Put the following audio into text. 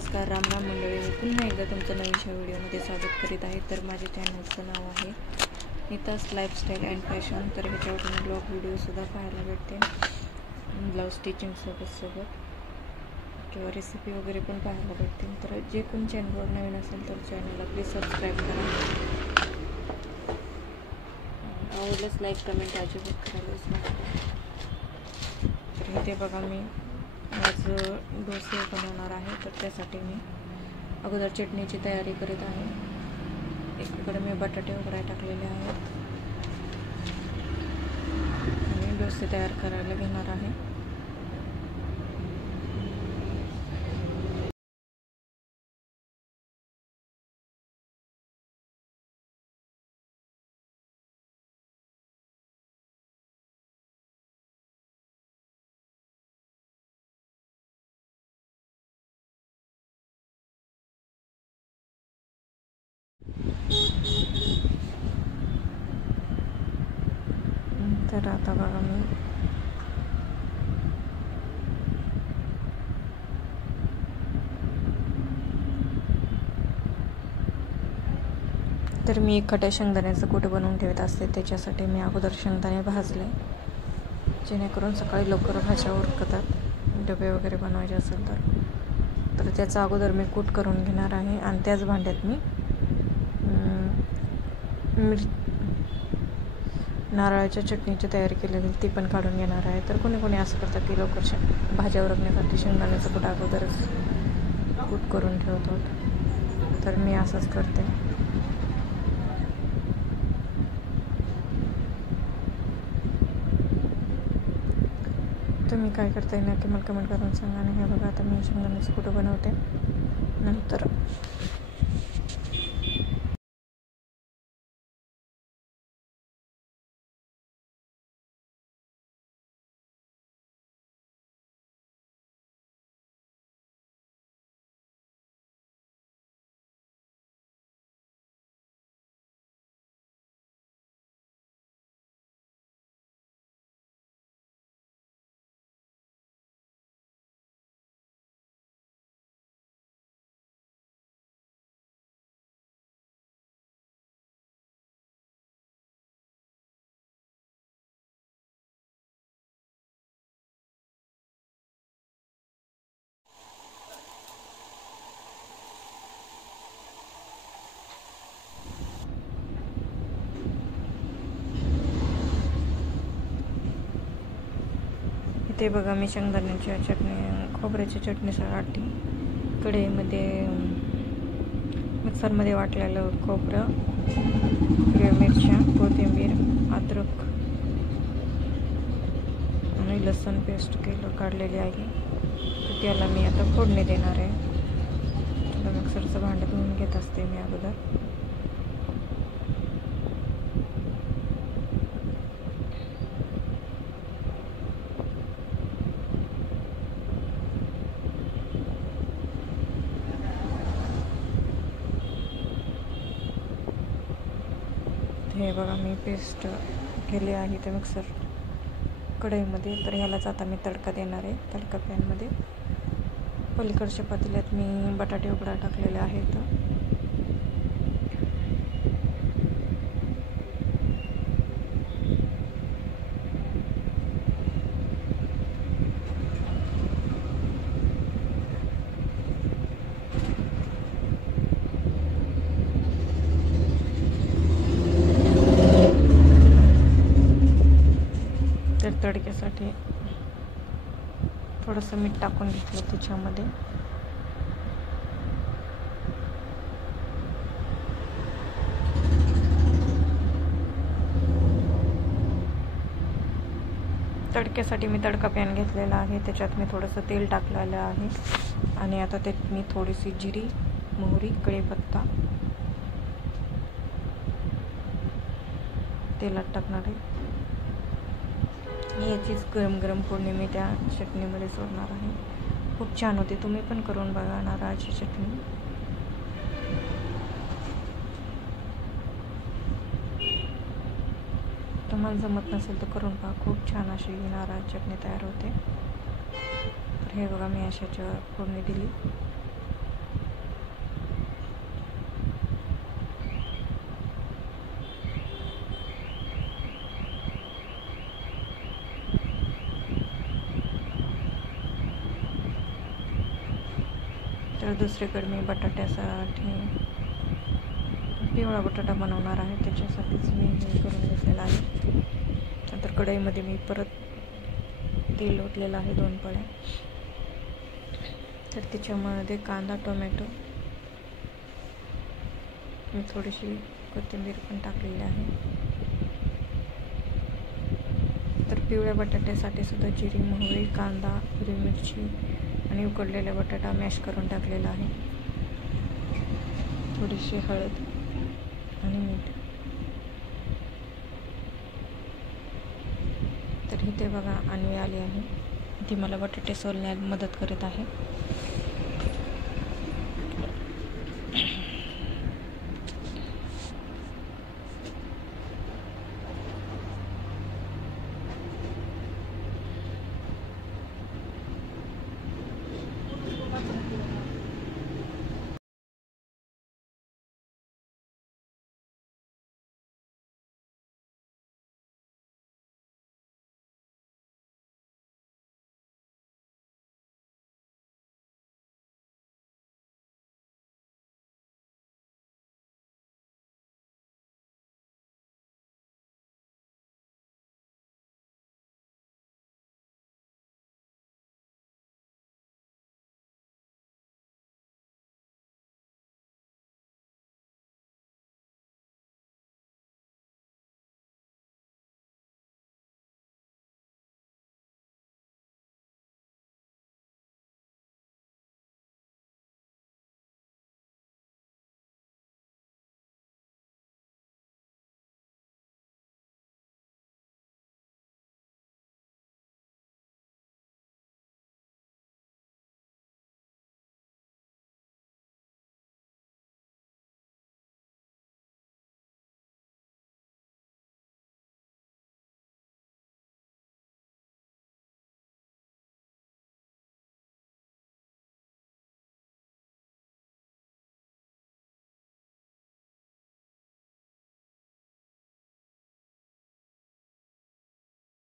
नमस्कार, राम राम मंडळी. मी पुन्हा एकदा तुमचं नवीनशा व्हिडिओमध्ये स्वागत करीत आहे. तर माझ्या चॅनलचं नाव आहे नीतास लाईफस्टाईल अँड फॅशन. तर ह्याच्यावर तुम्ही ब्लॉग व्हिडिओसुद्धा पाहायला भेटते, ब्लाऊज स्टिचिंगसोबत किंवा रेसिपी वगैरे पण पाहायला भेटते. तर जे कोण चॅनलवर नवीन असेल तर चॅनलला प्लीज सबस्क्राईब करा. आवडल्यास लाईक कमेंट अजिबात करायला विसरू नका. तर इथे बघा, मी आज डोसे बनवणार आहे. तर त्यासाठी मी अगोदर चटणीची तयारी करीत आहे. एकीकडे मी बटाटे वगैरे टाकलेले आहेत आणि डोसे तयार करायला घेणार आहे. तर आता बघा, मी एकट्या शेंगदाण्याचं कूट बनवून ठेवत असते. त्याच्यासाठी मी अगोदर शेंगदाणे भाजले, जेणेकरून सकाळी लवकर भाज्या उरकतात, डबे वगैरे बनवायचे असेल तर त्याचा अगोदर मी कूट करून घेणार आहे. आणि त्याच भांड्यात मी नारळाच्या चटणीची तयारी केलेली ती पण काढून घेणार आहे. तर कोणी असं करतात की लवकर भाज्या उरकण्यासाठी शेंगदाण्याचं कूट अगोदरच कूट करून ठेवतो. तर मी असंच करते. तुम्ही काय करताय नक्की मला कमेंट करून सांगा. आणि हे बघा, आता मी शेंगदाण्याचं कूट बनवते. नंतर इथे बघा, मी शेंगदाण्याची चटणी, खोबऱ्याची चटणी वाटली. कढईमध्ये मिक्सरमध्ये वाटलेलं खोबरं, हिरव्या मिरच्या, कोथिंबीर, अद्रक आणि लसूण पेस्ट काढलेली आहे. तर त्याला मी आता फोडणी देणार आहे. त्याला मिक्सरचं भांडं धुवून घेत असते मी अगोदर. हे बघा, मी पेस्ट केली आहे ते मिक्सर कढईमध्ये. तर ह्यालाच आता मी तडका देणार आहे. तडका पॅनमध्ये पलीकडच्या पातेल्यात मी बटाटे उकडा टाकलेले आहेत. तडक्यासाठी थोडंसं मीठ टाकून घेतलं त्याच्यामध्ये. तडक्यासाठी मी तडका पॅन घेतलेला आहे. त्याच्यात मी थोडंसं तेल टाकलेलं आहे. आणि आता त्यात मी थोडीशी जिरी, मोहरी, कढीपत्ता तेलात टाकणार आहे. याचीच गरम गरम फोडणी मी त्या चटणीमध्ये सोडणार आहे. खूप छान होते. तुम्ही पण करून बघा नारळाची चटणी. तुम्हाला जमत नसेल तर करून पहा. खूप छान अशी नारळाची चटणी तयार होते. तर हे बघा, मी अशाच्या फोडणी दिली. तर दुसरीकडे मी बटाट्यासाठी पिवळा बटाटा बनवणार आहे, त्याच्यासाठीच मी हे करून घेतलेलं आहे. नंतर कढईमध्ये मी परत तेल ओतलेलं आहे 2 पळ्या. तर त्याच्यामध्ये कांदा, टोमॅटो, मी थोडीशी कोथिंबीर पण टाकलेली आहे. तर पिवळ्या बटाट्यासाठी सुद्धा जिरी, मोहरी, कांदा, हिरवी मिरची आणि उकडलेला बटाटा मॅश करून टाकलेला आहे. थोडीशी हळद आणि मीठ. तर इथे बघा अन्वी आली आहे, ती मला बटाटे सोलण्यात मदत करत आहे.